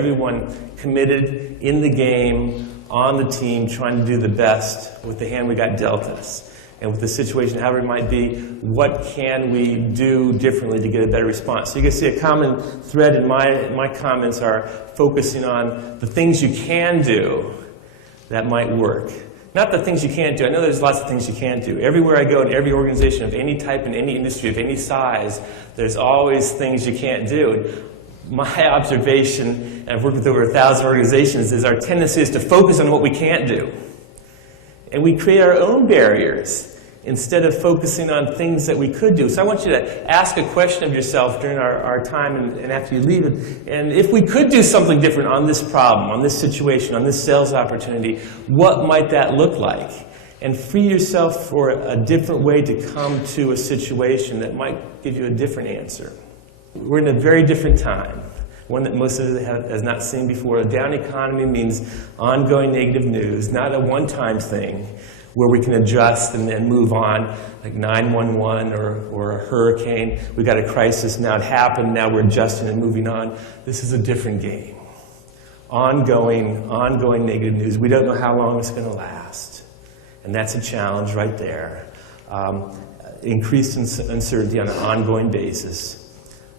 everyone committed in the game, on the team, trying to do the best with the hand we got dealt us. And with the situation, however it might be, what can we do differently to get a better response? So you can see a common thread in my comments are focusing on the things you can do that might work. Not the things you can't do. I know there's lots of things you can't do. Everywhere I go in every organization of any type, in any industry, of any size, there's always things you can't do. My observation, and I've worked with over 1,000 organizations, is our tendency is to focus on what we can't do. And we create our own barriers instead of focusing on things that we could do. So I want you to ask a question of yourself during our time and after you leave. And if we could do something different on this problem, on this situation, on this sales opportunity, what might that look like? And free yourself for a different way to come to a situation that might give you a different answer. We're in a very different time, one that most of us has not seen before. A down economy means ongoing negative news, not a one-time thing where we can adjust and then move on, like 911 or a hurricane. We got a crisis, now it happened, now we're adjusting and moving on. This is a different game. Ongoing negative news. We don't know how long it's going to last. And that's a challenge right there. Increased uncertainty on an ongoing basis.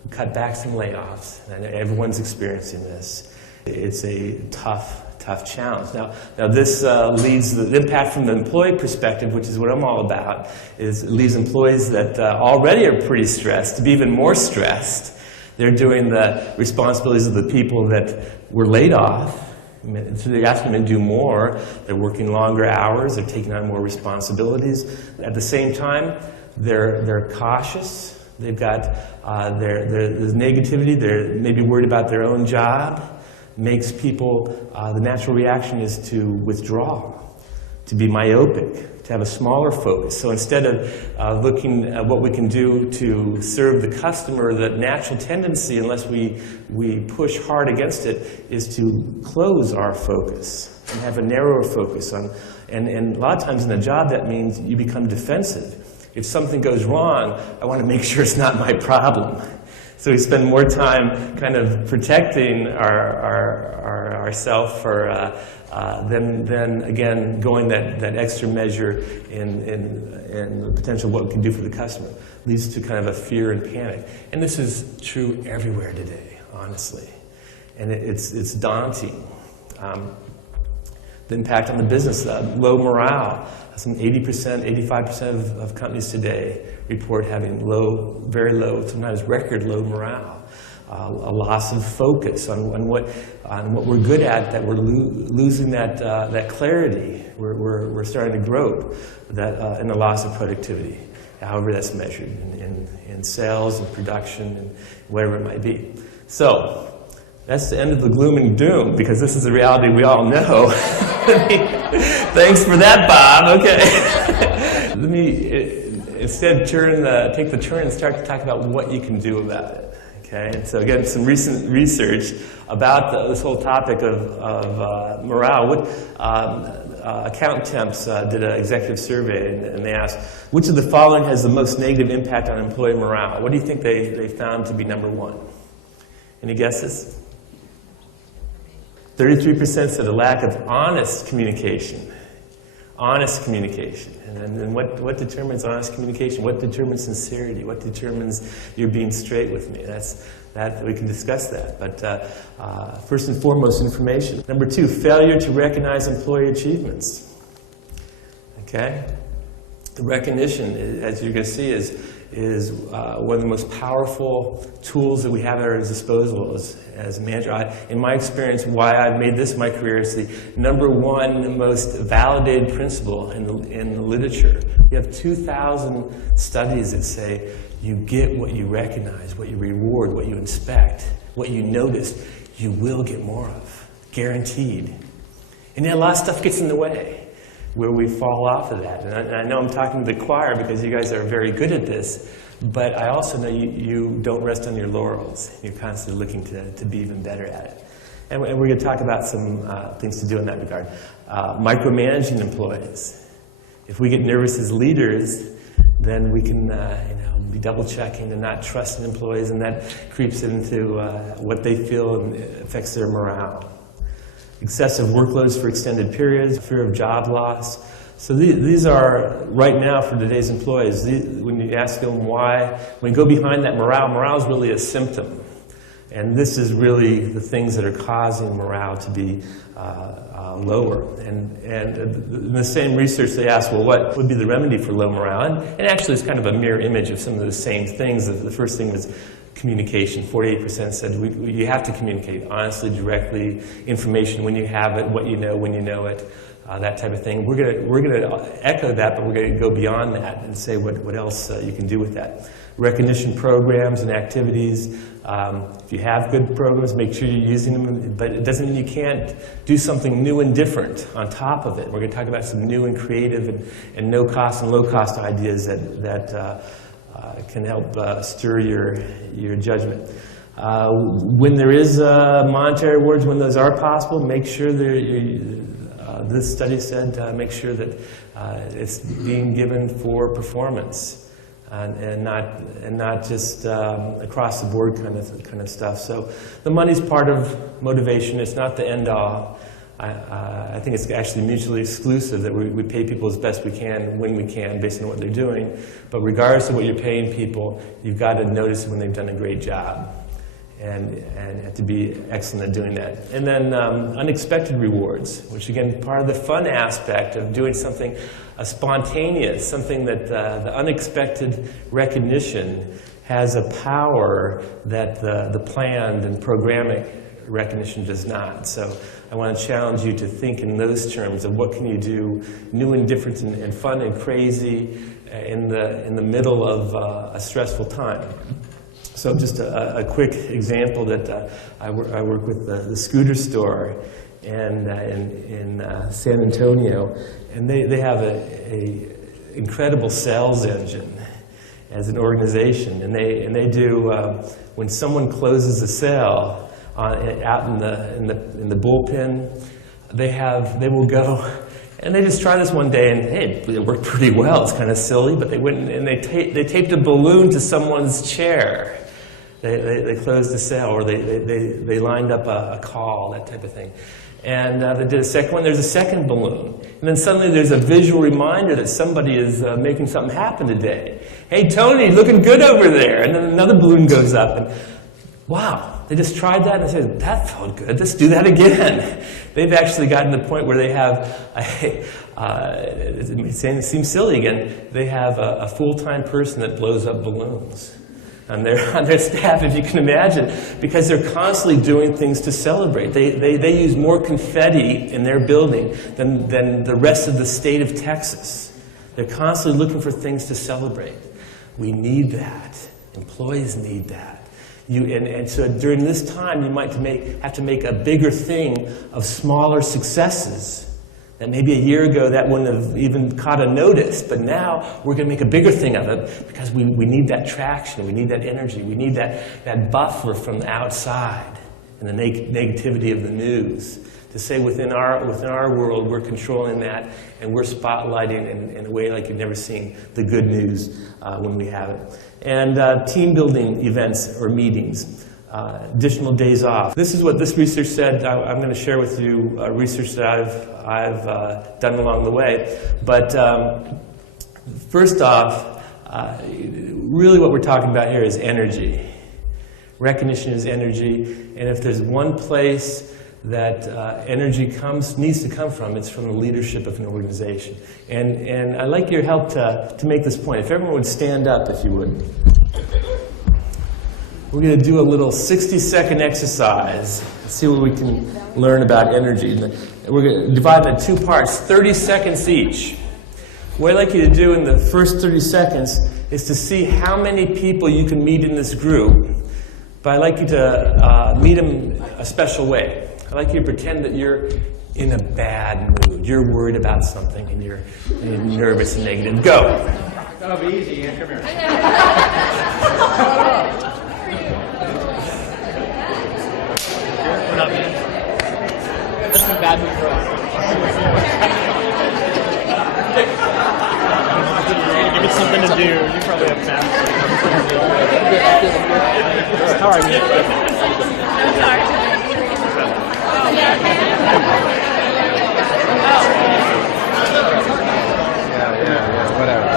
Cut back some layoffs, and everyone's experiencing this. It's a tough challenge. Now this leads the impact from the employee perspective, which is what I'm all about, is it leaves employees that already are pretty stressed to be even more stressed. They're doing the responsibilities of the people that were laid off. So they're asking them to do more. They're working longer hours. They're taking on more responsibilities. At the same time, they're cautious. They've got there's negativity. They're maybe worried about their own job. Makes people, the natural reaction is to withdraw, to be myopic, to have a smaller focus. So instead of looking at what we can do to serve the customer, the natural tendency, unless we push hard against it, is to close our focus and have a narrower focus on. And a lot of times in a job, that means you become defensive. If something goes wrong, I want to make sure it's not my problem. So we spend more time kind of protecting ourselves than again going that extra measure in the potential of what we can do for the customer. Leads to kind of a fear and panic. And this is true everywhere today, honestly. And it's daunting. The impact on the business, low morale. Some 80%, 85% of companies today report having low, very low, sometimes record low morale. A loss of focus on what we're good at, that we're losing that clarity. We're starting to grope, and the loss of productivity, however that's measured in sales and production and whatever it might be. So that's the end of the gloom and doom, because this is a reality we all know. Thanks for that, Bob. Okay. Let me instead take the turn and start to talk about what you can do about it. Okay. And so again, some recent research about this whole topic of morale. Account Temps did an executive survey, and they asked, which of the following has the most negative impact on employee morale? What do you think they found to be number one? Any guesses? 33% said a lack of honest communication. Honest communication. And then what determines honest communication? What determines sincerity? What determines you're being straight with me? We can discuss that. But first and foremost, information. Number two, failure to recognize employee achievements. Okay? The recognition, as you're going to see, is one of the most powerful tools that we have at our disposal as a manager. In my experience, why I've made this my career is the number one most validated principle in the literature. We have 2,000 studies that say you get what you recognize, what you reward, what you inspect, what you notice, you will get more of. Guaranteed. And then a lot of stuff gets in the way, where we fall off of that. And I know I'm talking to the choir because you guys are very good at this, but I also know you don't rest on your laurels. You're constantly looking to be even better at it. And we're going to talk about some things to do in that regard. Micromanaging employees. If we get nervous as leaders, then we can be double checking and not trusting employees, and that creeps into what they feel and affects their morale. Excessive workloads for extended periods, fear of job loss. So these are, right now for today's employees, when you ask them why, when you go behind that morale is really a symptom. And this is really the things that are causing morale to be lower. And in the same research they asked, well, what would be the remedy for low morale? And actually it's kind of a mirror image of some of the same things. The first thing was communication. 48% said you have to communicate honestly, directly, information when you have it, what you know when you know it, that type of thing. We're gonna echo that, but we're gonna go beyond that and say what else you can do with that. Recognition programs and activities. If you have good programs, make sure you're using them, but it doesn't mean you can't do something new and different on top of it. We're going to talk about some new and creative and no-cost and low-cost ideas that can help stir your judgment. When there is monetary rewards, when those are possible, make sure this study said make sure that it's being given for performance. And not just across the board kind of stuff. So the money's part of motivation. It's not the end all. I think it's actually mutually exclusive that we pay people as best we can when we can based on what they're doing. But regardless of what you're paying people, you've got to notice when they've done a great job and have to be excellent at doing that. And then unexpected rewards, which again, part of the fun aspect of doing something spontaneous, something that the unexpected recognition has a power that the planned and programmatic recognition does not. So I want to challenge you to think in those terms of what can you do new and different and fun and crazy in the middle of a stressful time. So just a quick example that I work with the scooter store and in San Antonio, and they have a incredible sales engine as an organization, and they do when someone closes a sale out in the bullpen, they will go. And they just tried this one day, and hey, it worked pretty well. It's kind of silly, but they went and they taped a balloon to someone's chair. They closed the sale, or they lined up a call, that type of thing. And they did a second one. There's a second balloon, and then suddenly there's a visual reminder that somebody is making something happen today. Hey, Tony, looking good over there. And then another balloon goes up, and wow, they just tried that and they said, that felt good. Let's do that again. They've actually gotten to the point where they have it seems silly again, they have a full-time person that blows up balloons on their staff, if you can imagine, because they're constantly doing things to celebrate. They use more confetti in their building than the rest of the state of Texas. They're constantly looking for things to celebrate. We need that. Employees need that. And so during this time, you might have to make a bigger thing of smaller successes that maybe a year ago that wouldn't have even caught a notice, but now we're going to make a bigger thing of it because we need that traction, we need that energy, we need that buffer from the outside and the negativity of the news to say within our world we're controlling that and we're spotlighting in a way like you've never seen the good news when we have it. And team building events or meetings. Additional days off. This is what this research said. I'm going to share with you research that I've done along the way. But first off, really what we're talking about here is energy. Recognition is energy, and if there's one place that energy needs to come from, it's from the leadership of an organization. And I'd like your help to make this point. If everyone would stand up, if you would. We're going to do a little 60-second exercise, see what we can learn about energy. We're going to divide it in two parts, 30 seconds each. What I'd like you to do in the first 30 seconds is to see how many people you can meet in this group, but I'd like you to meet them a special way. I'd like you to pretend that you're in a bad mood. You're worried about something and you're nervous and negative. Go. That'll be easy, Ian. Come here. What up, man? This is a bad mood for us. Give it some something to do. You probably have math. How are you? Yeah, whatever.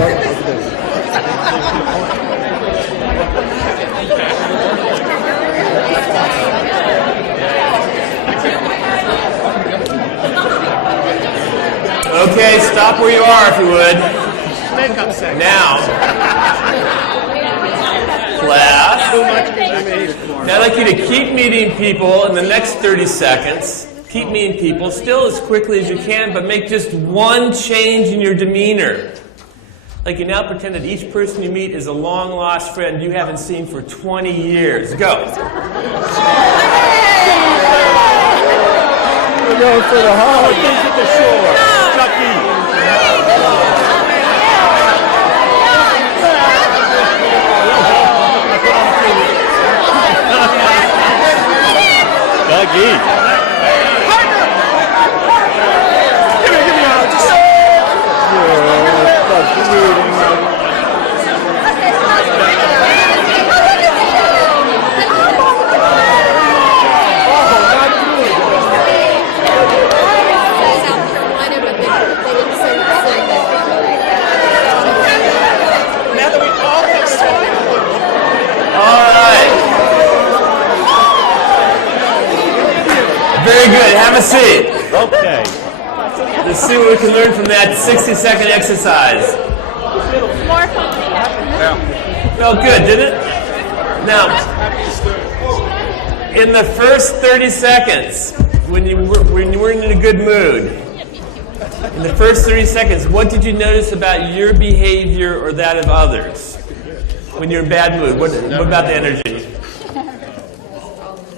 Okay, stop where you are if you would. Now, class, now I'd like you to keep meeting people in the next 30 seconds. Keep meeting people, still as quickly as you can, but make just one change in your demeanor. Like you now pretend that each person you meet is a long-lost friend you haven't seen for 20 years. Go. We're going for the holidays at the shore. Chucky. Dougie. Very good. Have a seat. Okay. Let's see what we can learn from that 60-second exercise. More fun than that. Felt good, didn't it? Now, in the first 30 seconds, when you weren't in a good mood, in the first 30 seconds, what did you notice about your behavior or that of others? When you're in bad mood, what about the energy?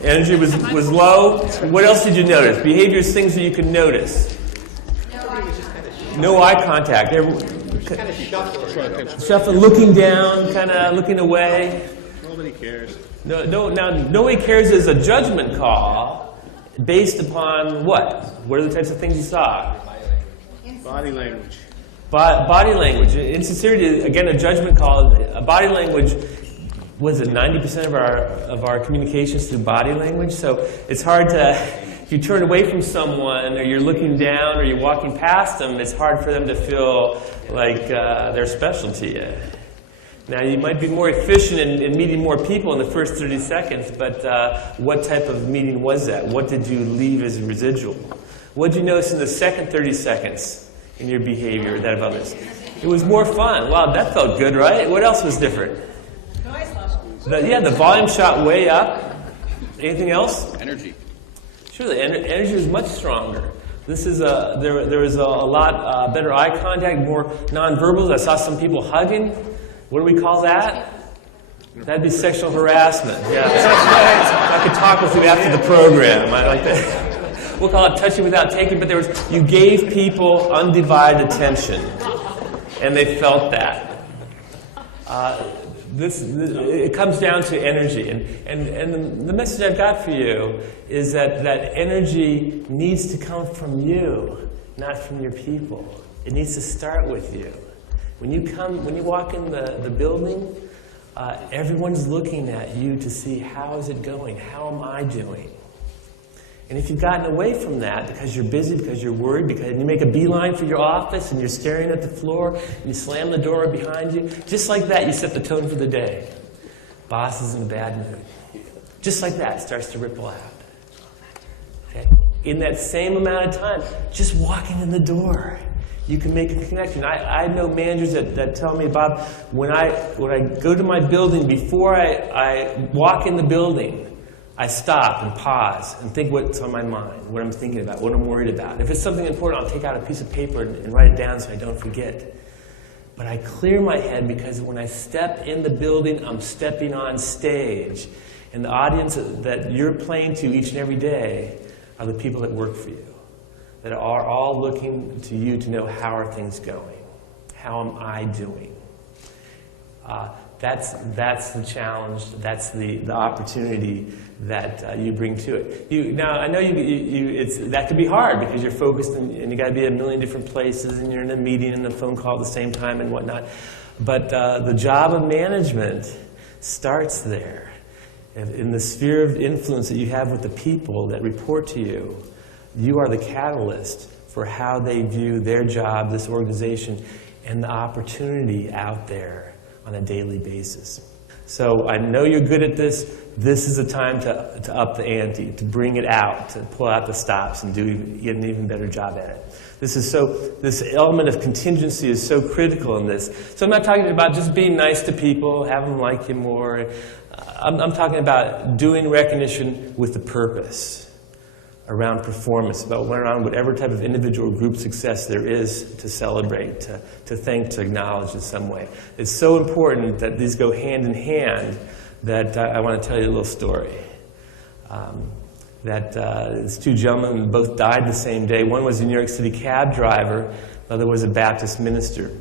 Energy was low. What else did you notice? Behaviors, things that you can notice. No eye contact. Shuffle, looking down, kind of looking away. Nobody cares. Now, nobody cares is a judgment call based upon what? What are the types of things you saw? Body language. Body language. Insincerity, again, a judgment call. Body language, was it 90% of our communications through body language? So it's hard to, if you turn away from someone or you're looking down or you're walking past them, it's hard for them to feel like they're special to you. Now, you might be more efficient in meeting more people in the first 30 seconds, but what type of meeting was that? What did you leave as a residual? What did you notice in the second 30 seconds in your behavior, that of others? It was more fun. Wow, that felt good, right? What else was different? The volume shot way up. Anything else? Energy. Sure, the energy was much stronger. This is there was a lot better eye contact, more nonverbals. I saw some people hugging. What do we call that? That'd be sexual harassment. Yeah. I could talk with you after the program. I like that. We'll call it touching without taking. But you gave people undivided attention, and they felt that. It comes down to energy, and the message I've got for you is that energy needs to come from you, not from your people. It needs to start with you. When you walk in the building, everyone's looking at you to see how is it going, how am I doing? And if you've gotten away from that because you're busy, because you're worried, because you make a beeline for your office and you're staring at the floor and you slam the door behind you, just like that you set the tone for the day. Boss is in a bad mood. Just like that, it starts to ripple out. Okay? In that same amount of time, just walking in the door, you can make a connection. I know managers that tell me, Bob, when I go to my building, before I walk in the building, I stop and pause and think what's on my mind, what I'm thinking about, what I'm worried about. If it's something important, I'll take out a piece of paper and write it down so I don't forget. But I clear my head because when I step in the building, I'm stepping on stage. And the audience that you're playing to each and every day are the people that work for you, that are all looking to you to know how are things going, how am I doing. That's the challenge. That's the opportunity that you bring to it. Now I know that could be hard because you're focused and you got to be at a million different places and you're in a meeting and a phone call at the same time and whatnot. But the job of management starts there, in the sphere of influence that you have with the people that report to you. You are the catalyst for how they view their job, this organization, and the opportunity out there on a daily basis. So I know you're good at this. This is a time to up the ante, to bring it out, to pull out the stops and get an even better job at it. This element of contingency is so critical in this. So I'm not talking about just being nice to people, have them like you more. I'm talking about doing recognition with a purpose around performance, around whatever type of individual group success there is to celebrate, to thank, to acknowledge in some way. It's so important that these go hand in hand that I want to tell you a little story. These two gentlemen both died the same day. One was a New York City cab driver, the other was a Baptist minister.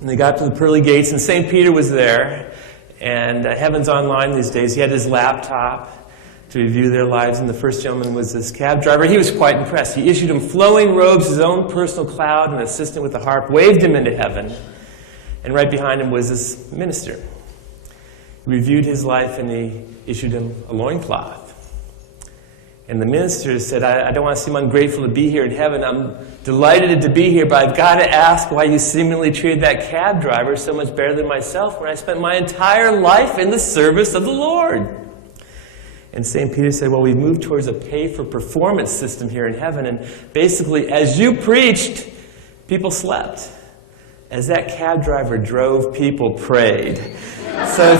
And they got to the pearly gates, and St. Peter was there, and Heaven's online these days. He had his laptop to review their lives, and the first gentleman was this cab driver. He was quite impressed. He issued him flowing robes, his own personal cloud, an assistant with a harp, waved him into heaven, and right behind him was this minister. He reviewed his life, and he issued him a loincloth. And the minister said, I don't want to seem ungrateful to be here in heaven. I'm delighted to be here, but I've got to ask why you seemingly treated that cab driver so much better than myself when I spent my entire life in the service of the Lord. And St. Peter said, well, we've moved towards a pay-for-performance system here in heaven, and basically, as you preached, people slept. As that cab driver drove, people prayed. So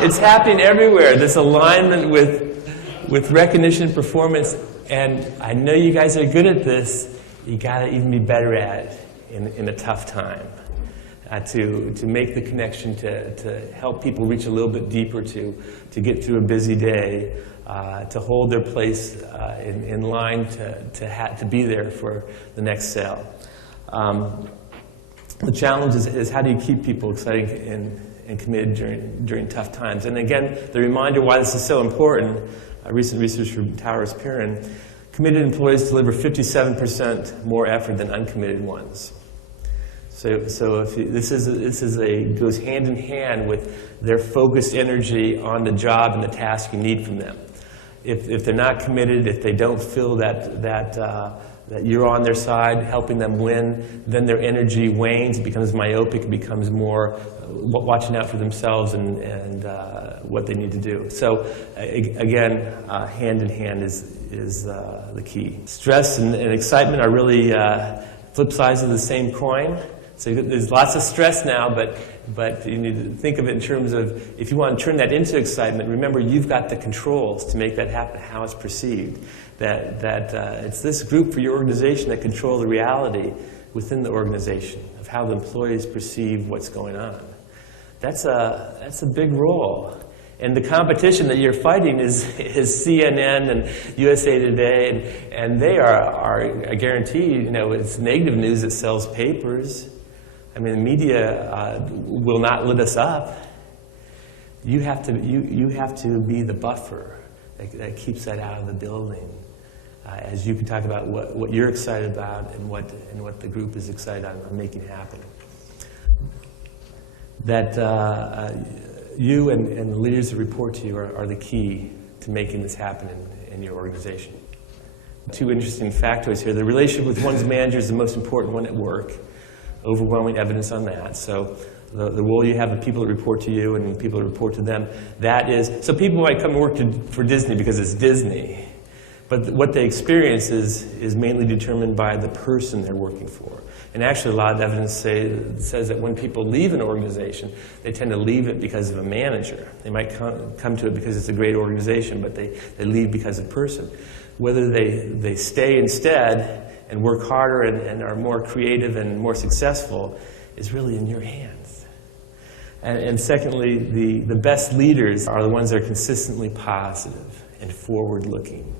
it's happening everywhere, this alignment with recognition and performance, and I know you guys are good at this. You got to even be better at it in a tough time. To make the connection, to help people reach a little bit deeper, to get through a busy day, to hold their place in line, to be there for the next sale. The challenge is how do you keep people excited and committed during tough times? And again, the reminder why this is so important, recent research from Towers Perrin, committed employees deliver 57% more effort than uncommitted ones. So if this goes hand in hand with their focused energy on the job and the task you need from them. If they're not committed, if they don't feel that you're on their side, helping them win, then their energy wanes, it becomes myopic, it becomes more watching out for themselves and what they need to do. So again, hand in hand is the key. Stress and excitement are really flip sides of the same coin. So there's lots of stress now, but you need to think of it in terms of, if you want to turn that into excitement, remember you've got the controls to make that happen, how it's perceived. That it's this group for your organization that control the reality within the organization of how the employees perceive what's going on. That's a big role. And the competition that you're fighting is CNN and USA Today, and they are, I guarantee you, it's negative news that sells papers. I mean, the media will not lit us up. You have to be the buffer that keeps that out of the building, as you can talk about what you're excited about and what the group is excited on making happen. That you and the leaders that report to you are the key to making this happen in your organization. Two interesting factoids here. The relationship with one's manager is the most important one at work. Overwhelming evidence on that. So the role you have of people that report to you and people that report to them, so people might come to work for Disney because it's Disney. But what they experience is mainly determined by the person they're working for. And actually a lot of evidence says that when people leave an organization, they tend to leave it because of a manager. They might come to it because it's a great organization, but they leave because of the person. Whether they stay instead and work harder and are more creative and more successful is really in your hands. And secondly, the best leaders are the ones that are consistently positive and forward-looking,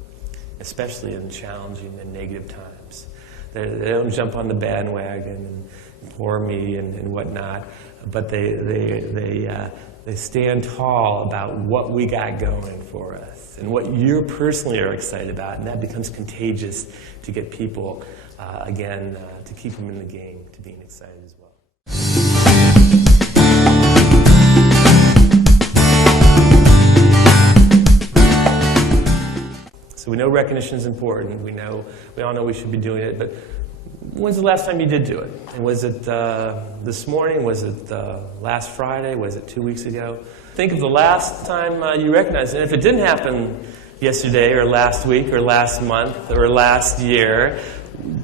especially in challenging and negative times. They don't jump on the bandwagon and pour me and whatnot, but they stand tall about what we got going for us and what you personally are excited about, and that becomes contagious to get people, again, to keep them in the game, to being excited as well. So we know recognition is important. We all know we should be doing it, but when's the last time you did do it? And was it this morning? Was it last Friday? Was it 2 weeks ago? Think of the last time you recognized it. And if it didn't happen yesterday or last week or last month or last year,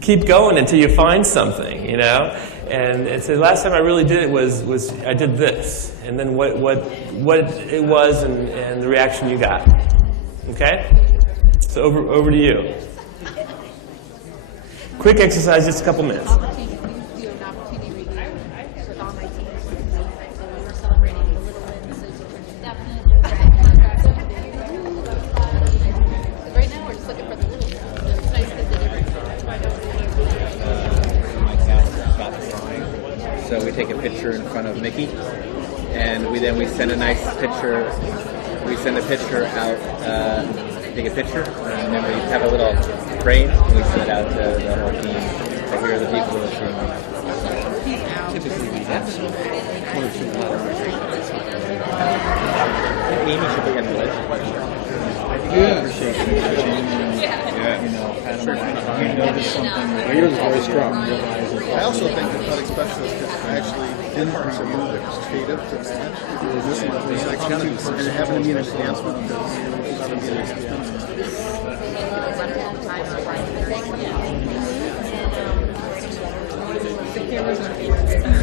keep going until you find something, you know? And so the last time I really did it was I did this. And then what it was and the reaction you got. Okay? So over to you. Quick exercise, just a couple minutes. Do an opportunity review with all my teams. So we're celebrating the little wins, so you can definite contracts. Right now we're just looking for the little ones. So it's nice because they're different. So we take a picture in front of Mickey, and we send a nice picture. We send a picture out. Take a picture, and then we have a little frame, and we send it out to the whole team. So here are the people who are seeing it. Typically, we have Amy should be in the list. I appreciate you notice something. Yours is very strong. I also think the product specialist could actually review the creative to manage. This one is like and having to be an enhancement to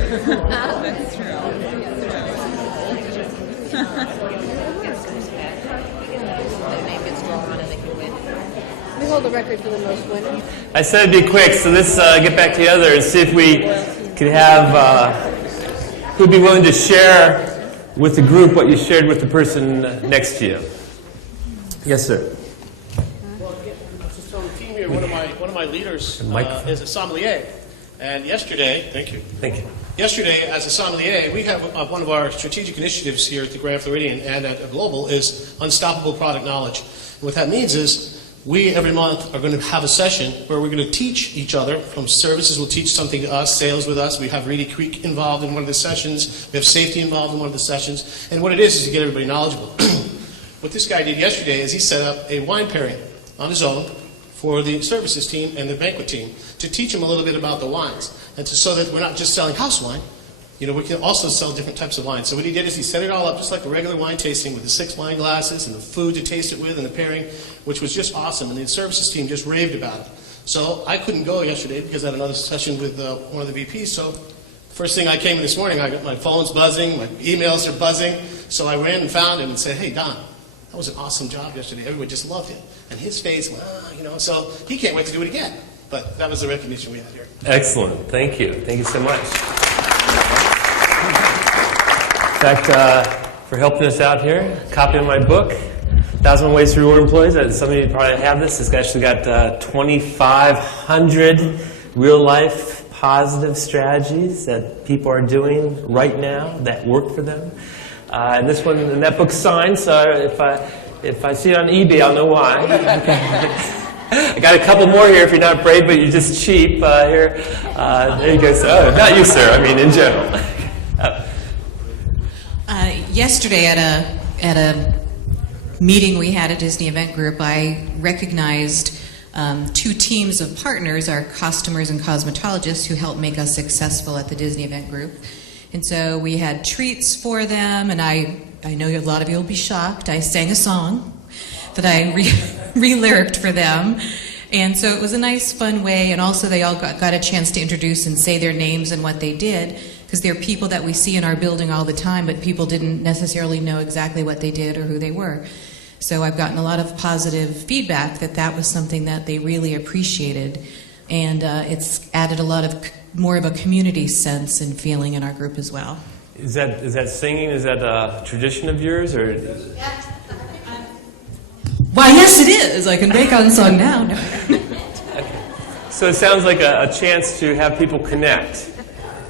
That's true. We hold the record for the most winners. I said it'd be quick, so let's get back together and see if we could have who'd be willing to share with the group what you shared with the person next to you. Yes, sir. Just on the team here, one of my leaders is a sommelier. And yesterday, thank you. Thank you. Yesterday, as a sommelier, we have one of our strategic initiatives here at the Grand Floridian and at Global is Unstoppable Product Knowledge. And what that means is we, every month, are going to have a session where we're going to teach each other. From services will teach something to us, sales with us. We have Reedy Creek involved in one of the sessions. We have safety involved in one of the sessions. And what it is to get everybody knowledgeable. What this guy did yesterday is he set up a wine pairing on his own for the services team and the banquet team to teach them a little bit about the wines, and so that we're not just selling house wine. You know, we can also sell different types of wine. So what he did is he set it all up just like a regular wine tasting with the 6 wine glasses and the food to taste it with and the pairing, which was just awesome. And the services team just raved about it. So I couldn't go yesterday because I had another session with one of the VPs. So first thing I came in this morning, I got my phone's buzzing, my emails are buzzing. So I ran and found him and said, "Hey, Don, that was an awesome job yesterday. Everyone just loved it." And his face, you know, so he can't wait to do it again. But that was the recognition we had here. Excellent. Thank you. Thank you so much. In fact, for helping us out here, a copy of my book, 1,001 Ways to Reward Employees. Some of you probably have this. It's actually got 2,500 real-life positive strategies that people are doing right now that work for them. And this one, and that book's signed, so if I see it on eBay, I'll know why. I got a couple more here if you're not brave, but you're just cheap. Here, there you go. Oh, not you, sir. I mean, in general. Yesterday at a meeting we had at Disney Event Group, I recognized 2 teams of partners, our customers and cosmetologists, who helped make us successful at the Disney Event Group. And so we had treats for them, and I know a lot of you will be shocked. I sang a song that I re-lyriced for them. And so it was a nice, fun way, and also they all got a chance to introduce and say their names and what they did, because they're people that we see in our building all the time, but people didn't necessarily know exactly what they did or who they were. So I've gotten a lot of positive feedback that was something that they really appreciated, and it's added a lot of more of a community sense and feeling in our group as well. Is that singing? Is that a tradition of yours, or? Why, yes, it is. I can make on song now. No. So it sounds like a chance to have people connect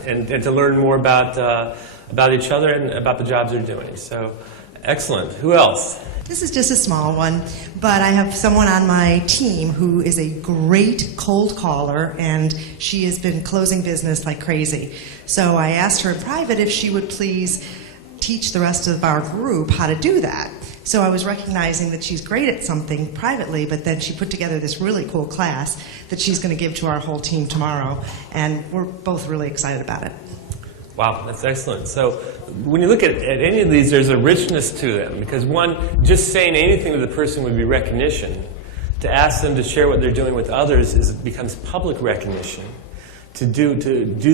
and to learn more about each other and about the jobs they're doing. So excellent. Who else? This is just a small one, but I have someone on my team who is a great cold caller, and she has been closing business like crazy. So I asked her in private if she would please teach the rest of our group how to do that. So I was recognizing that she's great at something privately, but then she put together this really cool class that she's going to give to our whole team tomorrow, and we're both really excited about it. Wow, that's excellent. So when you look at any of these, there's a richness to them, because one, just saying anything to the person would be recognition. To ask them to share what they're doing with others becomes public recognition. To do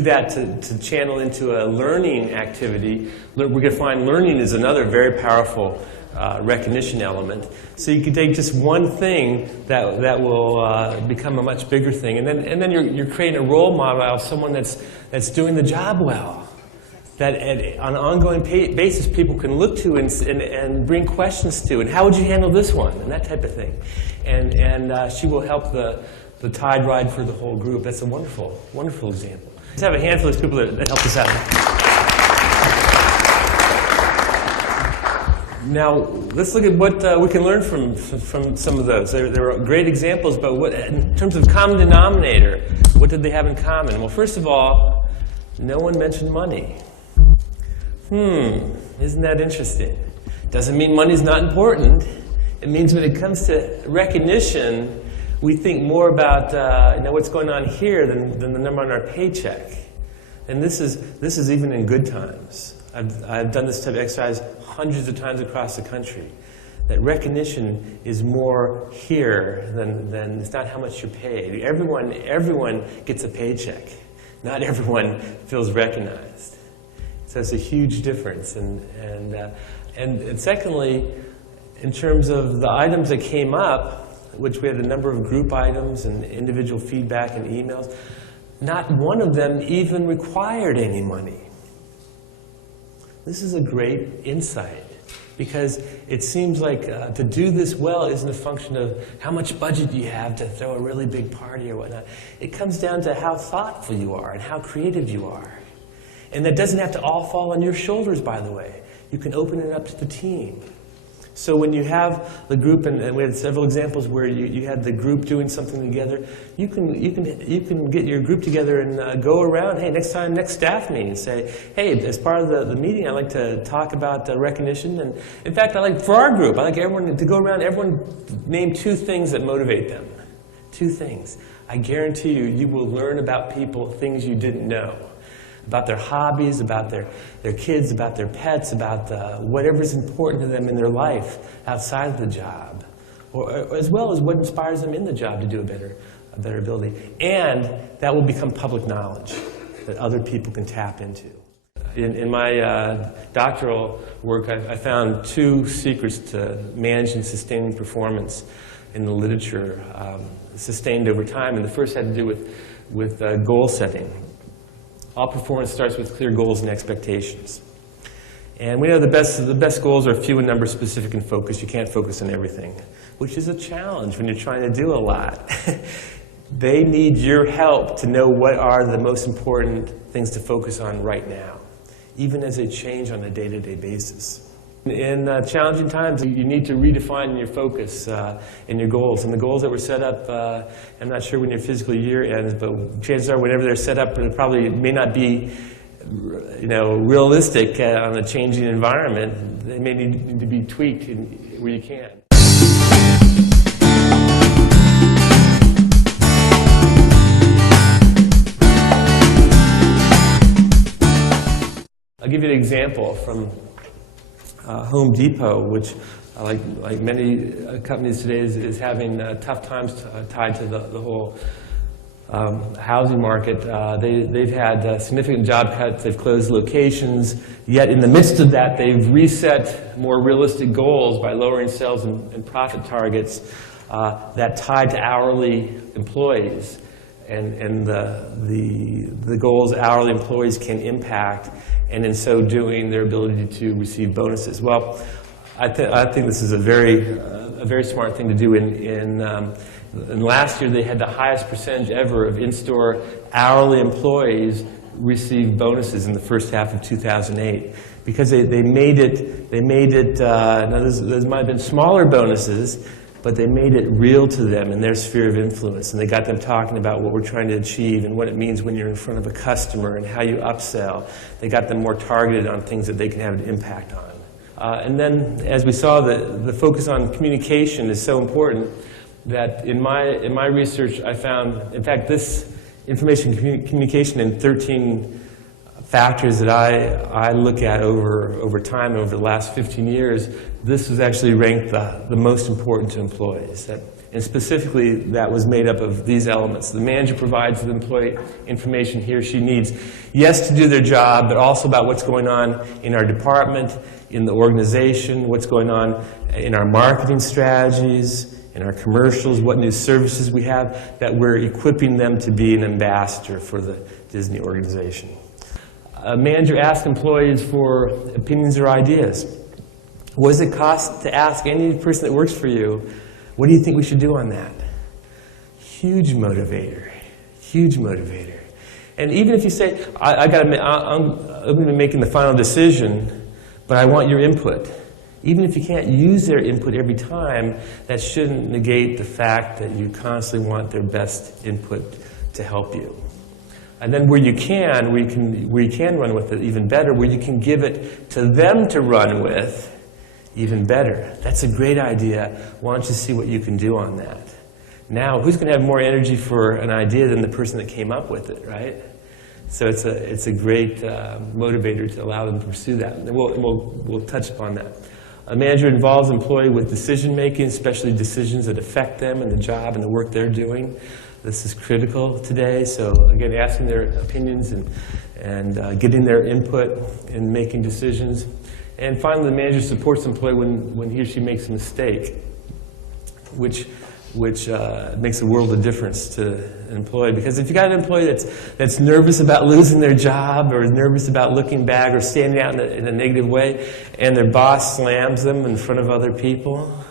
that, to channel into a learning activity, we're going to find learning is another very powerful recognition element. So you can take just one thing that will become a much bigger thing, and then you're creating a role model of someone that's doing the job well. That on an ongoing basis people can look to and bring questions to, and how would you handle this one, and that type of thing. And she will help the tide ride for the whole group. That's a wonderful, wonderful example. Let's have a handful of people that help us out. Now, let's look at what we can learn from some of those. There are great examples, but in terms of common denominator, what did they have in common? Well, first of all, no one mentioned money. Isn't that interesting? Doesn't mean money's not important. It means when it comes to recognition, we think more about what's going on here than the number on our paycheck. And this is even in good times. I've done this type of exercise hundreds of times across the country. That recognition is more here than it's not how much you're paid. Everyone gets a paycheck. Not everyone feels recognized. So it's a huge difference. And secondly, in terms of the items that came up, which we had a number of group items and individual feedback and emails, not one of them even required any money. This is a great insight, because it seems like to do this well isn't a function of how much budget you have to throw a really big party or whatnot. It comes down to how thoughtful you are and how creative you are. And that doesn't have to all fall on your shoulders, by the way. You can open it up to the team. So when you have the group, and we had several examples where you had the group doing something together, you can get your group together and go around, hey, next staff meeting, say, hey, as part of the meeting, I'd like to talk about recognition. And in fact, for our group, I'd like everyone to go around, everyone name 2 things that motivate them. 2 things. I guarantee you will learn about people things you didn't know. About their hobbies, about their kids, about their pets, about whatever's important to them in their life outside of the job, or as well as what inspires them in the job to do a better ability. And that will become public knowledge that other people can tap into. In my doctoral work, I found 2 secrets to managing sustaining performance in the literature, sustained over time. And the first had to do with goal setting. All performance starts with clear goals and expectations. And we know the best goals are few in number, specific, and focused. You can't focus on everything, which is a challenge when you're trying to do a lot. They need your help to know what are the most important things to focus on right now, even as they change on a day-to-day basis. In challenging times, you need to redefine your focus and your goals. And the goals that were set up, I'm not sure when your fiscal year ends, but chances are whenever they're set up, it probably may not be realistic on a changing environment. They may need to be tweaked where you can. I'll give you an example from Home Depot, which, like many companies today, is having tough times tied to the whole housing market. They've had significant job cuts. They've closed locations. Yet in the midst of that, they've reset more realistic goals by lowering sales and profit targets that tied to hourly employees and the goals hourly employees can impact, and in so doing, their ability to receive bonuses. Well, I think this is a very a very smart thing to do. In last year, they had the highest percentage ever of in-store hourly employees receive bonuses in the first half of 2008 because they made it. Now, those might have been smaller bonuses, but they made it real to them in their sphere of influence, and they got them talking about what we're trying to achieve and what it means when you're in front of a customer and how you upsell. They got them more targeted on things that they can have an impact on. And then, as we saw, the focus on communication is so important that in my research I found, in fact, this information communication in 13 factors that I look at over time, over the last 15 years, this was actually ranked the most important to employees. And specifically, that was made up of these elements. The manager provides the employee information he or she needs, yes, to do their job, but also about what's going on in our department, in the organization, what's going on in our marketing strategies, in our commercials, what new services we have, that we're equipping them to be an ambassador for the Disney organization. A manager asks employees for opinions or ideas. What does it cost to ask any person that works for you, what do you think we should do on that? Huge motivator, huge motivator. And even if you say, I'm going to be making the final decision, but I want your input. Even if you can't use their input every time, that shouldn't negate the fact that you constantly want their best input to help you. And then where you can run with it even better, where you can give it to them to run with, even better. That's a great idea. Why don't you see what you can do on that? Now, who's going to have more energy for an idea than the person that came up with it, right? So it's a great motivator to allow them to pursue that. And we'll touch upon that. A manager involves an employee with decision-making, especially decisions that affect them and the job and the work they're doing. This is critical today. So again, asking their opinions and getting their input in making decisions. And finally, the manager supports the employee when he or she makes a mistake, which makes a world of difference to an employee. Because if you got an employee that's nervous about losing their job, or nervous about looking bad, or standing out in a negative way, and their boss slams them in front of other people,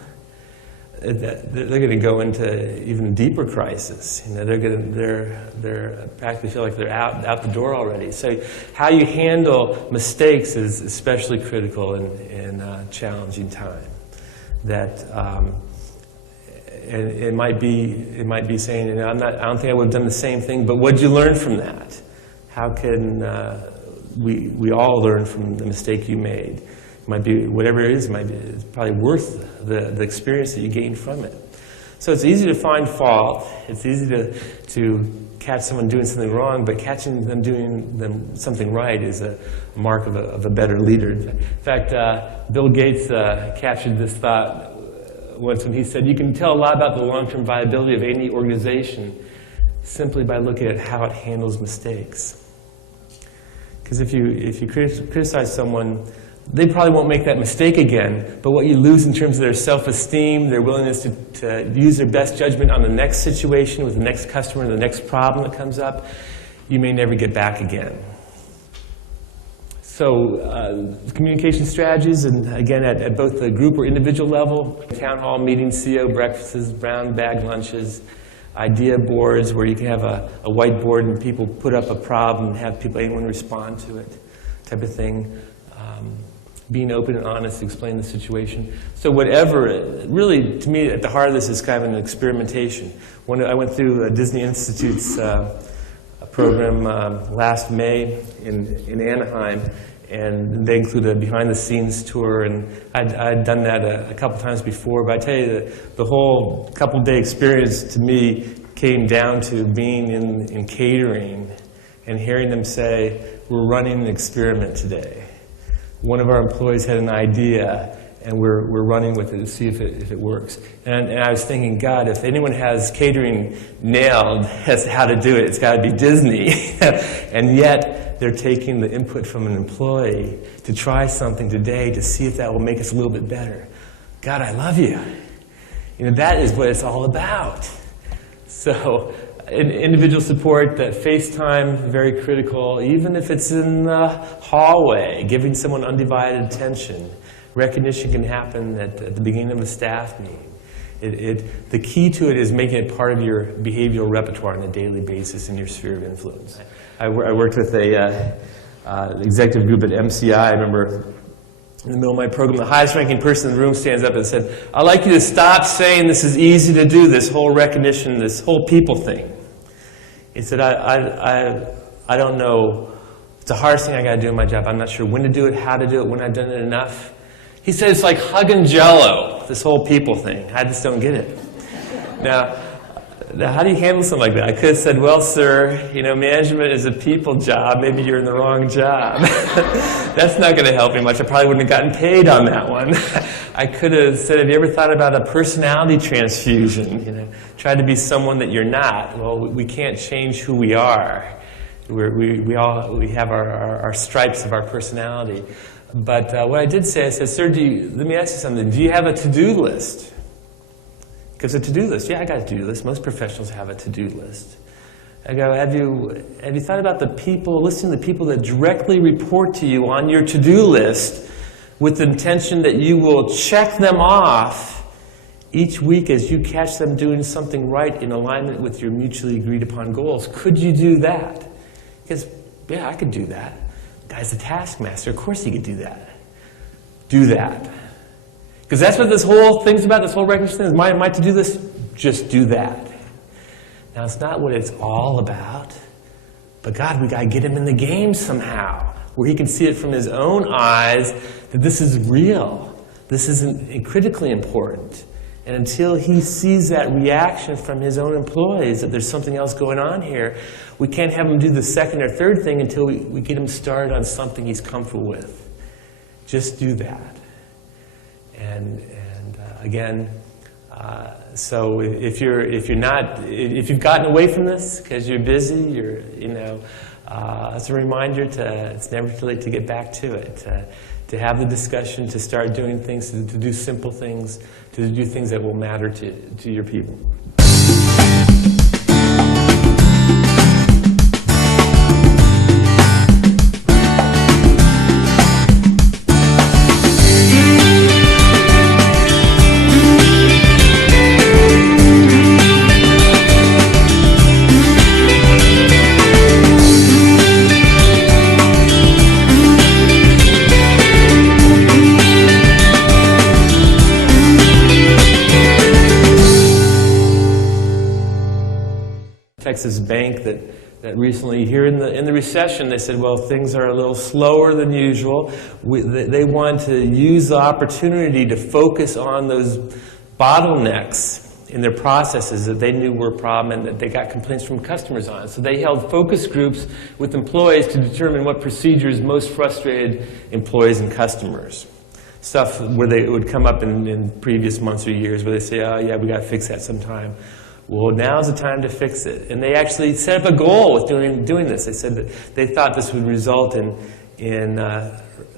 they're going to go into even deeper crisis. You know, they're practically feel like they're out the door already. So how you handle mistakes is especially critical in a challenging time. That and it might be saying, you know, I don't think I would have done the same thing, but what did you learn from that? How can we all learn from the mistake you made? It might be whatever it is. It's probably worth the experience that you gain from it. So it's easy to find fault. It's easy to catch someone doing something wrong, but catching them doing something right is a mark of a better leader. In fact, Bill Gates captured this thought once when he said, "You can tell a lot about the long-term viability of any organization simply by looking at how it handles mistakes." Because if you criticize someone, they probably won't make that mistake again, but what you lose in terms of their self-esteem, their willingness to use their best judgment on the next situation with the next customer, the next problem that comes up, you may never get back again. So communication strategies, and again at both the group or individual level, town hall meetings, CEO breakfasts, brown bag lunches, idea boards where you can have a whiteboard and people put up a problem and have anyone respond to it, type of thing. Being open and honest to explain the situation. So whatever, really, to me, at the heart of this is kind of an experimentation. When I went through Disney Institute's program last May in Anaheim, and they included a behind-the-scenes tour, and I'd done that a couple times before, but I tell you, the whole couple-day experience to me came down to being in catering and hearing them say, "We're running an experiment today. One of our employees had an idea, and we're running with it to see if it works." And I was thinking, God, if anyone has catering nailed as how to do it, it's got to be Disney. And yet, they're taking the input from an employee to try something today to see if that will make us a little bit better. God, I love you. You know, that is what it's all about. So, individual support, that FaceTime, very critical, even if it's in the hallway, giving someone undivided attention. Recognition can happen at the beginning of a staff meeting. The key to it is making it part of your behavioral repertoire on a daily basis in your sphere of influence. I worked with a executive group at MCI. I remember in the middle of my program, the highest ranking person in the room stands up and said, "I'd like you to stop saying this is easy to do, this whole recognition, this whole people thing." He said, I don't know. It's the hardest thing I got to do in my job. I'm not sure when to do it, how to do it, when I've done it enough. He said it's like hugging Jell-O, this whole people thing. I just don't get it. Now, how do you handle something like that? I could have said, well, sir, you know, management is a people job. Maybe you're in the wrong job. That's not going to help me much. I probably wouldn't have gotten paid on that one. I could have said, have you ever thought about a personality transfusion? You know, try to be someone that you're not. Well, we can't change who we are. We have our stripes of our personality. But what I did say, I said, sir, let me ask you something. Do you have a to-do list? Because a to-do list, yeah, I got a to-do list. Most professionals have a to-do list. I go, have you thought about the people, listening to the people that directly report to you on your to-do list with the intention that you will check them off each week as you catch them doing something right in alignment with your mutually agreed upon goals? Could you do that? Because, yeah, I could do that. The guy's a taskmaster. Of course he could do that. Do that. Because that's what this whole thing's about, this whole recognition thing is. My to-do list, just do that. Now, it's not what it's all about. But God, we got to get him in the game somehow, where he can see it from his own eyes that this is real. This is critically important. And until he sees that reaction from his own employees, that there's something else going on here, we can't have him do the second or third thing until we get him started on something he's comfortable with. Just do that. And again, so if you've gotten away from this because you're busy, it's a reminder it's never too late to get back to it, to have the discussion, to start doing things, to do simple things, to do things that will matter to your people. Texas bank that recently, here in the recession, they said, well, things are a little slower than usual. They want to use the opportunity to focus on those bottlenecks in their processes that they knew were a problem and that they got complaints from customers on. So they held focus groups with employees to determine what procedures most frustrated employees and customers. Stuff where it would come up in previous months or years where they say, oh yeah, we got to fix that sometime. Well, now's the time to fix it. And they actually set up a goal with doing this. They said that they thought this would result in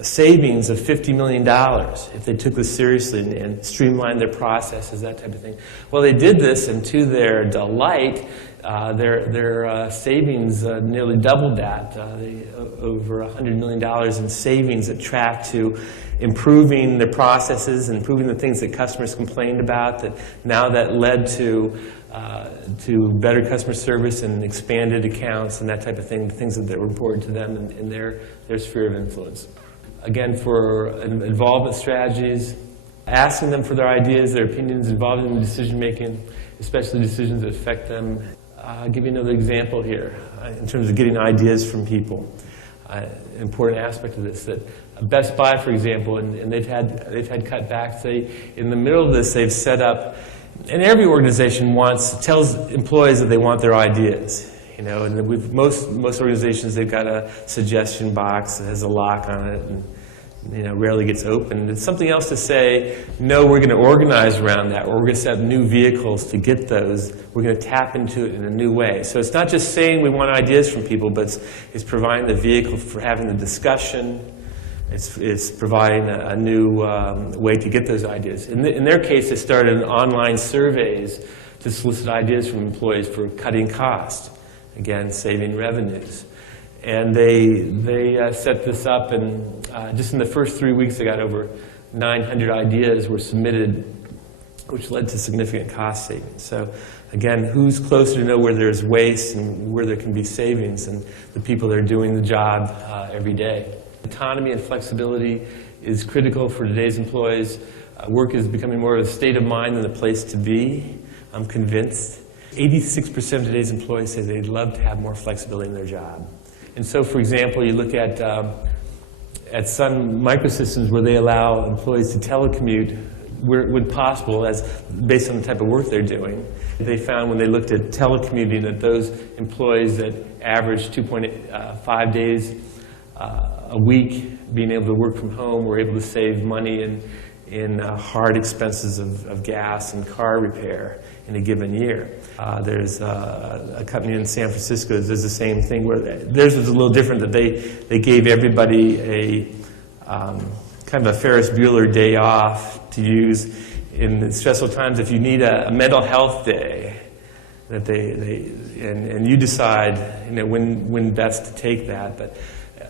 savings of $50 million if they took this seriously and streamlined their processes, that type of thing. Well, they did this, and to their delight, their savings nearly doubled that. Over $100 million in savings that tracked to improving their processes, improving the things that customers complained about. That led to better customer service and expanded accounts and that type of thing, the things that were important to them in their sphere of influence. Again, for involvement strategies, asking them for their ideas, their opinions, involving them in decision making, especially decisions that affect them. I'll give you another example here in terms of getting ideas from people. An important aspect of this, that Best Buy, for example, and they've had cutbacks. In the middle of this, they've set up, and every organization tells employees that they want their ideas. And most organizations, they've got a suggestion box that has a lock on it, and rarely gets opened. It's something else to say, no, we're going to organize around that, or we're going to set up new vehicles to get those. We're going to tap into it in a new way. So it's not just saying we want ideas from people, but it's providing the vehicle for having the discussion. It's providing a new way to get those ideas. In their case, they started online surveys to solicit ideas from employees for cutting costs, again, saving revenues. And they set this up, and just in the first 3 weeks, they got over 900 ideas were submitted which led to significant cost savings. So again, who's closer to know where there's waste and where there can be savings, and the people that are doing the job every day. Autonomy and flexibility is critical for today's employees. Work is becoming more of a state of mind than a place to be, I'm convinced. 86% of today's employees say they'd love to have more flexibility in their job. And so, for example, you look at Sun Microsystems, where they allow employees to telecommute when possible, based on the type of work they're doing. They found when they looked at telecommuting that those employees that averaged 2.5 days a week being able to work from home were able to save money in hard expenses of gas and car repair in a given year. There's a company in San Francisco that does the same thing, where theirs was a little different, that they gave everybody a kind of a Ferris Bueller day off to use in stressful times. If you need a mental health day, that and you decide when best to take that. But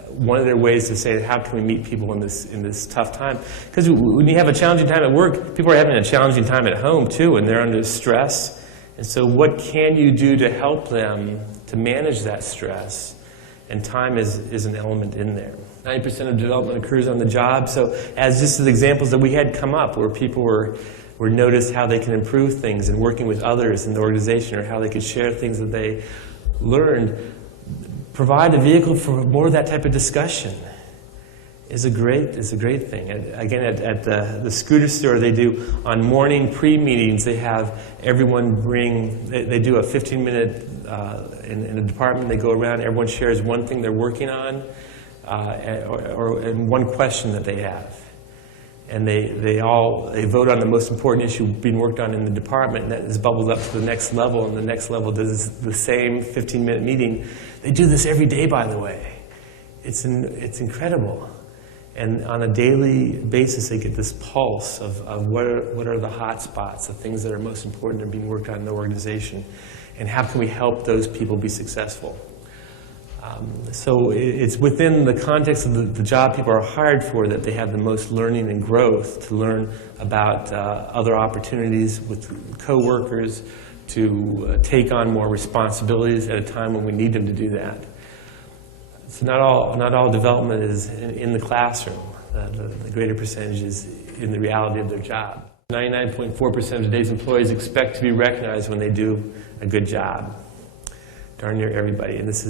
one of their ways to say, how can we meet people in this tough time? Because when you have a challenging time at work, people are having a challenging time at home too, and they're under stress. And so what can you do to help them to manage that stress? And time is an element in there. 90% of development occurs on the job. So as just as examples that we had come up, where people were noticed how they can improve things and working with others in the organization, or how they could share things that they learned, provide a vehicle for more of that type of discussion is a great thing. Again, at the scooter store, they do on morning pre-meetings, they have everyone they do a 15-minute, in a department, they go around, everyone shares one thing they're working on, and one question that they have. And they vote on the most important issue being worked on in the department, and that is bubbled up to the next level, and the next level does the same 15-minute meeting. They do this every day, by the way. It's incredible. And on a daily basis, they get this pulse of what are the hot spots, the things that are most important that are being worked on in the organization, and how can we help those people be successful. So it's within the context of the job people are hired for that they have the most learning and growth, to learn about other opportunities with coworkers, to take on more responsibilities at a time when we need them to do that. So not all development is in the classroom. The greater percentage is in the reality of their job. 99.4% of today's employees expect to be recognized when they do a good job. Darn near everybody. And this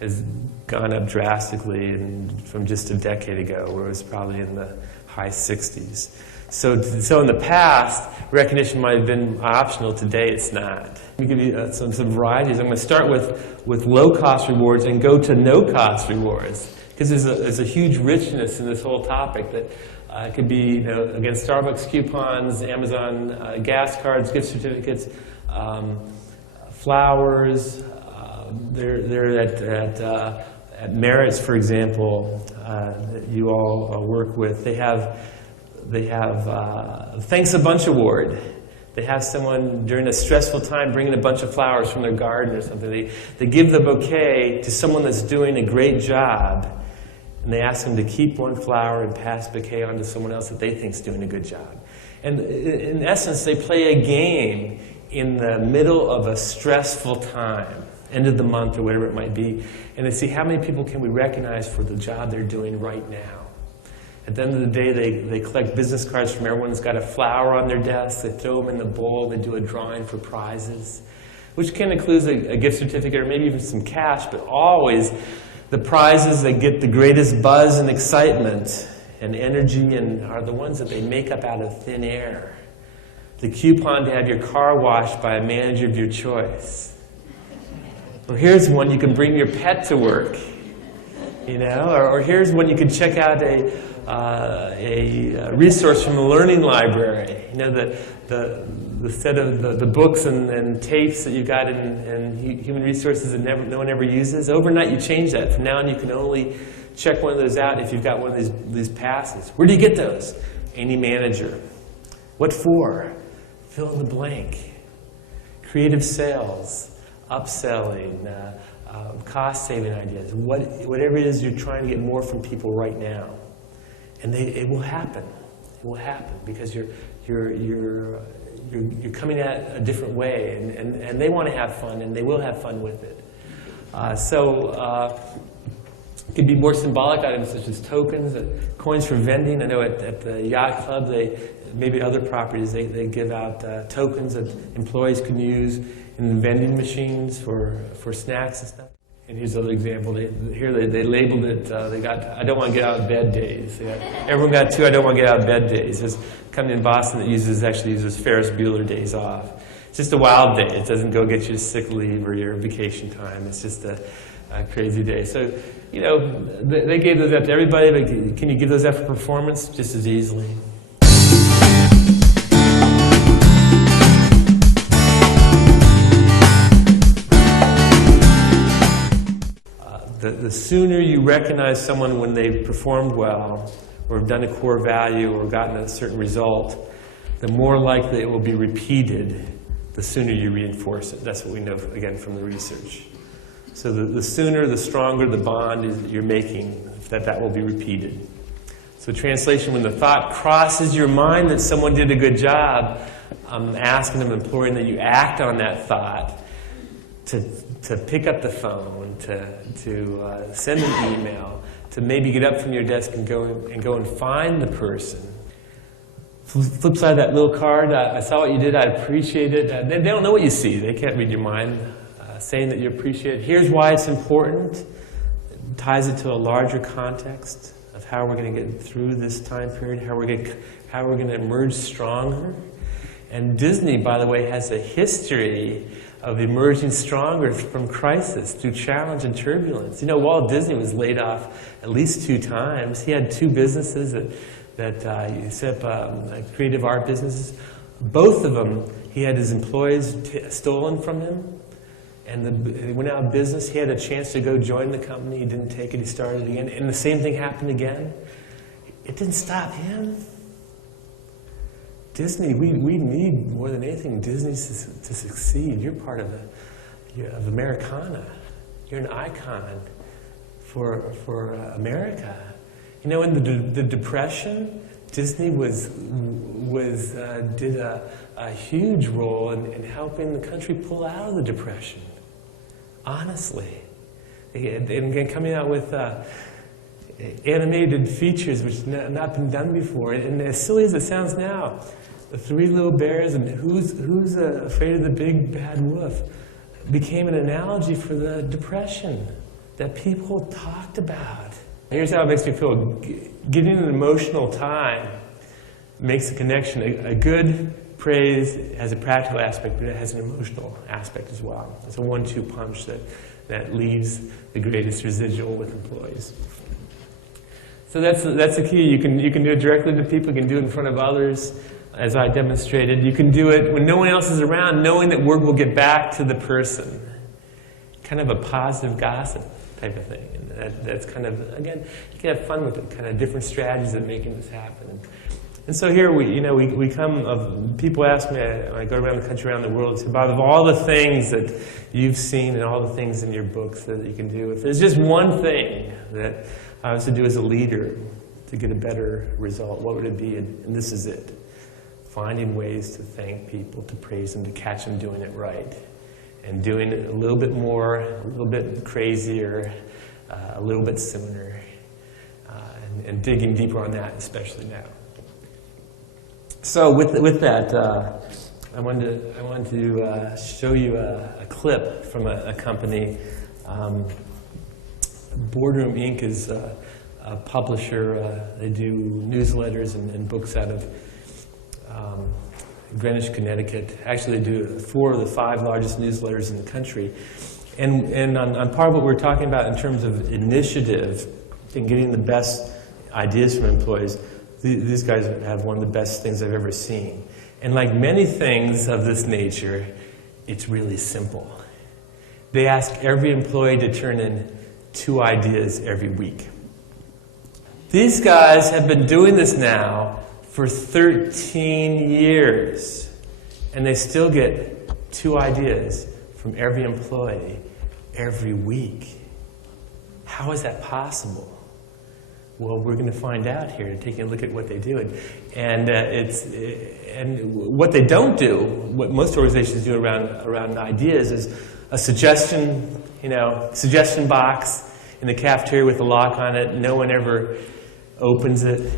has gone up drastically from just a decade ago, where it was probably in the high 60s. So in the past, recognition might have been optional. Today, it's not. Let me give you some varieties. I'm going to start with low-cost rewards and go to no-cost rewards, because there's a huge richness in this whole topic. That it could be, again, Starbucks coupons, Amazon gas cards, gift certificates, flowers. They're at Merritt's, for example, that you all work with. They have Thanks a Bunch Award. They have someone during a stressful time bringing a bunch of flowers from their garden or something. They give the bouquet to someone that's doing a great job, and they ask them to keep one flower and pass the bouquet on to someone else that they think is doing a good job. And in essence, they play a game in the middle of a stressful time, end of the month or whatever it might be, and they see how many people can we recognize for the job they're doing right now. At the end of the day, they collect business cards from everyone who's got a flower on their desk. They throw them in the bowl. They do a drawing for prizes, which can include a gift certificate or maybe even some cash, but always the prizes that get the greatest buzz and excitement and energy and are the ones that they make up out of thin air. The coupon to have your car washed by a manager of your choice. Well, here's one you can bring your pet to work, or here's one you can check out a resource from the learning library. The set of the books and tapes that you got in human resources that no one ever uses. Overnight, you change that. From now on, you can only check one of those out if you've got one of these passes. Where do you get those? Any manager. What for? Fill in the blank. Creative sales. Upselling, cost-saving ideas, whatever it is you're trying to get more from people right now. And it will happen. It will happen because you're you're coming at it a different way, and they want to have fun, and they will have fun with it. It could be more symbolic items such as tokens, coins for vending. I know at the yacht club, maybe other properties, they give out tokens that employees can use in vending machines for snacks and stuff. And here's another example. They labeled it, they got I don't want to get out of bed days. Everyone got 2 I don't want to get out of bed days. There's a company in Boston that actually uses Ferris Bueller days off. It's just a wild day. It doesn't go get you sick leave or your vacation time. It's just a crazy day. So, they gave those out to everybody, but can you give those out for performance? Just as easily. The sooner you recognize someone when they've performed well, or have done a core value, or gotten a certain result, the more likely it will be repeated, the sooner you reinforce it. That's what we know, again, from the research. So the sooner, the stronger the bond is that you're making, that will be repeated. So translation, when the thought crosses your mind that someone did a good job, I'm asking them, imploring that you act on that thought, to pick up the phone, to send an email, to maybe get up from your desk and go and find the person. Flip side of that little card, I saw what you did, I appreciate it. They don't know what you see, they can't read your mind. Saying that you appreciate it. Here's why it's important. It ties it to a larger context of how we're going to get through this time period, how we're going to emerge stronger. And Disney, by the way, has a history of emerging stronger from crisis, through challenge and turbulence. Walt Disney was laid off at least 2 times. He had 2 businesses that he set up, creative art businesses. Both of them, he had his employees stolen from him. And he went out of business. He had a chance to go join the company. He didn't take it. He started again. And the same thing happened again. It didn't stop him. Disney, we need more than anything Disney to succeed. You're part of Americana. You're an icon for America. In the Depression, Disney did a huge role in helping the country pull out of the Depression. Honestly. And coming out with animated features which have not been done before. And as silly as it sounds now, the 3 little bears and who's afraid of the big bad wolf became an analogy for the Depression that people talked about. Here's how it makes me feel. Getting an emotional time makes a connection. A good praise has a practical aspect, but it has an emotional aspect as well. It's a 1-2 punch that leaves the greatest residual with employees. So that's the key. You can do it directly to people. You can do it in front of others, as I demonstrated. You can do it when no one else is around, knowing that word will get back to the person. Kind of a positive gossip type of thing. And that's kind of, again, you can have fun with it. Kind of different strategies of making this happen. And so here we come, people ask me, I go around the country, around the world, about of all the things that you've seen and all the things in your books that you can do, if there's just one thing that I was to do as a leader to get a better result, what would it be? And this is it. Finding ways to thank people, to praise them, to catch them doing it right. And doing it a little bit more, a little bit crazier, a little bit sooner. And digging deeper on that, especially now. So with that, I wanted to show you a clip from a company. Boardroom Inc. is a publisher. They do newsletters and books out of Greenwich, Connecticut. Actually, they do 4 of the 5 largest newsletters in the country. And on part of what we're talking about in terms of initiative and getting the best ideas from employees, these guys have one of the best things I've ever seen. And like many things of this nature, it's really simple. They ask every employee to turn in 2 ideas every week. These guys have been doing this now for 13 years, and they still get 2 ideas from every employee every week. How is that possible? Well, we're going to find out here, taking a look at what they do. And what they don't do, what most organizations do around ideas, is a suggestion, suggestion box in the cafeteria with a lock on it. No one ever opens it.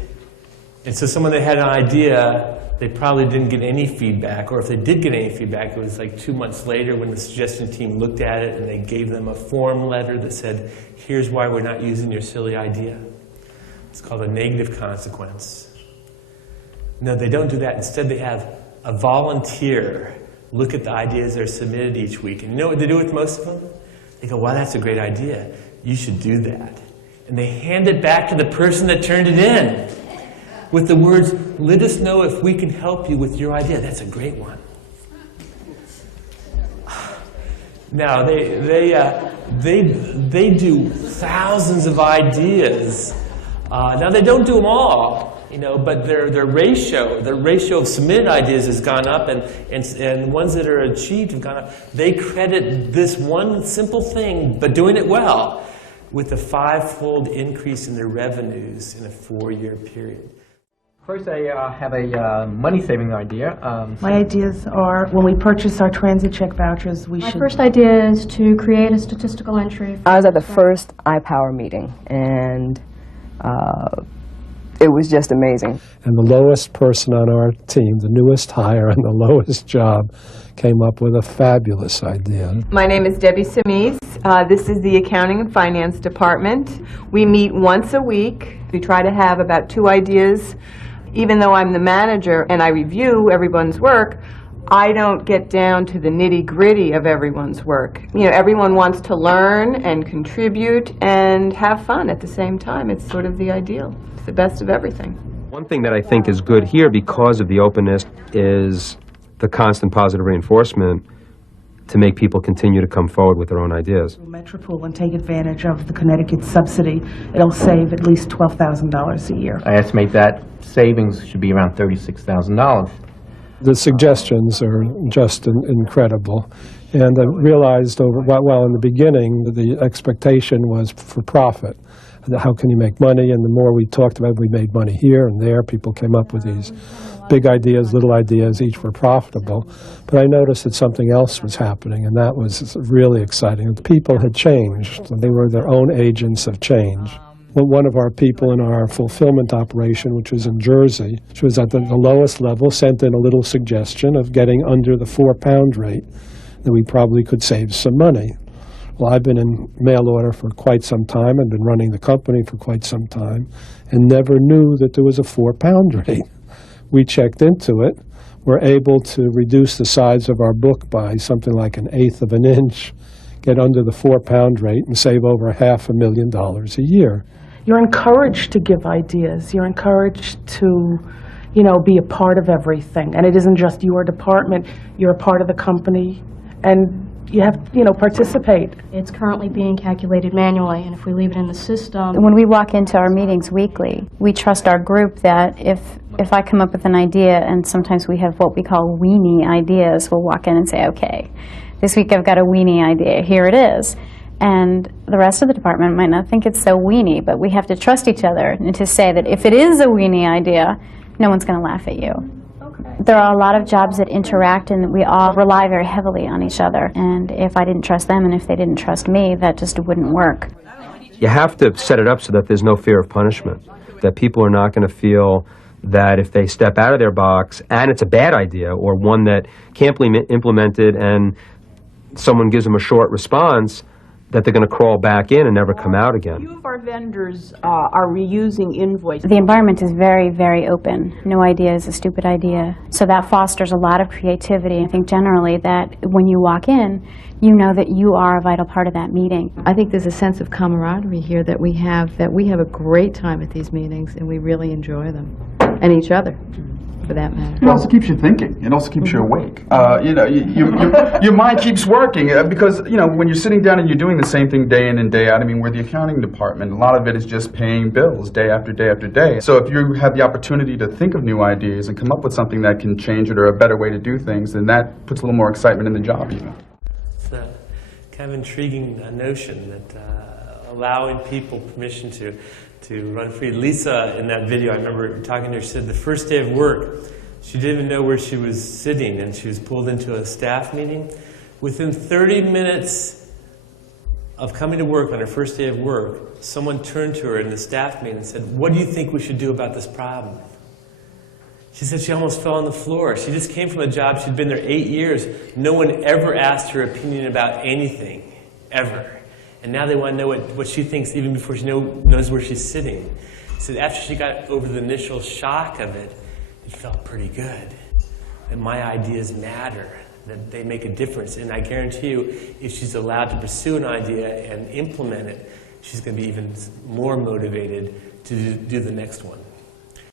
And so someone that had an idea, they probably didn't get any feedback, or if they did get any feedback, it was like 2 months later when the suggestion team looked at it and they gave them a form letter that said, here's why we're not using your silly idea. It's called a negative consequence. No, they don't do that. Instead, they have a volunteer look at the ideas that are submitted each week. And you know what they do with most of them? They go, wow, that's a great idea. You should do that. And they hand it back to the person that turned it in with the words, let us know if we can help you with your idea. That's a great one. Now, they do thousands of ideas. Now, they don't do them all, but their ratio of submitted ideas has gone up, and ones that are achieved have gone up. They credit this one simple thing, but doing it well, with a 5-fold increase in their revenues in a 4-year period. First, I have a money-saving idea. My ideas are, when we purchase our transit check vouchers, we should... My first idea is to create a statistical entry. I was at the first iPower meeting, and it was just amazing. And the lowest person on our team, the newest hire and the lowest job, came up with a fabulous idea. My name is Debbie Samiz. This is the Accounting and Finance Department. We meet once a week. We try to have about 2 ideas. Even though I'm the manager and I review everyone's work, I don't get down to the nitty-gritty of everyone's work. Everyone wants to learn and contribute and have fun at the same time. It's sort of the ideal. It's the best of everything. One thing that I think is good here because of the openness is the constant positive reinforcement to make people continue to come forward with their own ideas. Metropool and take advantage of the Connecticut subsidy. It'll save at least $12,000 a year. I estimate that savings should be around $36,000. The suggestions are just incredible. And I realized in the beginning, the expectation was for profit. How can you make money? And the more we talked about it, we made money here and there. People came up with these big ideas, little ideas, each were profitable. But I noticed that something else was happening, and that was really exciting. People had changed. They were their own agents of change. Well, one of our people in our fulfillment operation, which was in Jersey, she was at the lowest level, sent in a little suggestion of getting under the 4-pound rate, that we probably could save some money. Well, I've been in mail order for quite some time and been running the company for quite some time and never knew that there was a 4-pound rate. We checked into it. We're able to reduce the size of our book by something like 1/8 of an inch, get under the 4-pound rate, and save over $500,000 a year. You're encouraged to give ideas. You're encouraged to, be a part of everything. And it isn't just your department. You're a part of the company. And you have, participate. It's currently being calculated manually, and if we leave it in the system... When we walk into our meetings weekly, we trust our group that if I come up with an idea, and sometimes we have what we call weenie ideas, we'll walk in and say, okay, this week I've got a weenie idea, here it is. And the rest of the department might not think it's so weenie, but we have to trust each other and to say that if it is a weenie idea, no one's going to laugh at you. There are a lot of jobs that interact and we all rely very heavily on each other. And if I didn't trust them and if they didn't trust me, that just wouldn't work. You have to set it up so that there's no fear of punishment, that people are not going to feel that if they step out of their box and it's a bad idea or one that can't be implemented and someone gives them a short response, that they're going to crawl back in and never come out again. Few of our vendors are reusing invoices. The environment is very, very open. No idea is a stupid idea. So that fosters a lot of creativity. I think generally that when you walk in, you know that you are a vital part of that meeting. I think there's a sense of camaraderie here that we have a great time at these meetings and we really enjoy them. And each other, for that matter. It also keeps you thinking. It also keeps you awake. Your mind keeps working because, when you're sitting down and you're doing the same thing day in and day out, we're the accounting department. A lot of it is just paying bills day after day after day. So if you have the opportunity to think of new ideas and come up with something that can change it or a better way to do things, then that puts a little more excitement in the job even. It's a kind of intriguing notion that allowing people permission to run free. Lisa, in that video, I remember talking to her, she said the first day of work, she didn't even know where she was sitting, and she was pulled into a staff meeting. Within 30 minutes of coming to work on her first day of work, someone turned to her in the staff meeting and said, "What do you think we should do about this problem?" She said she almost fell on the floor. She just came from a job, she'd been there 8 years. No one ever asked her opinion about anything, ever. And now they want to know what she thinks even before she knows where she's sitting. She said after she got over the initial shock of it, it felt pretty good. That my ideas matter, that they make a difference. And I guarantee you, if she's allowed to pursue an idea and implement it, she's going to be even more motivated to do the next one.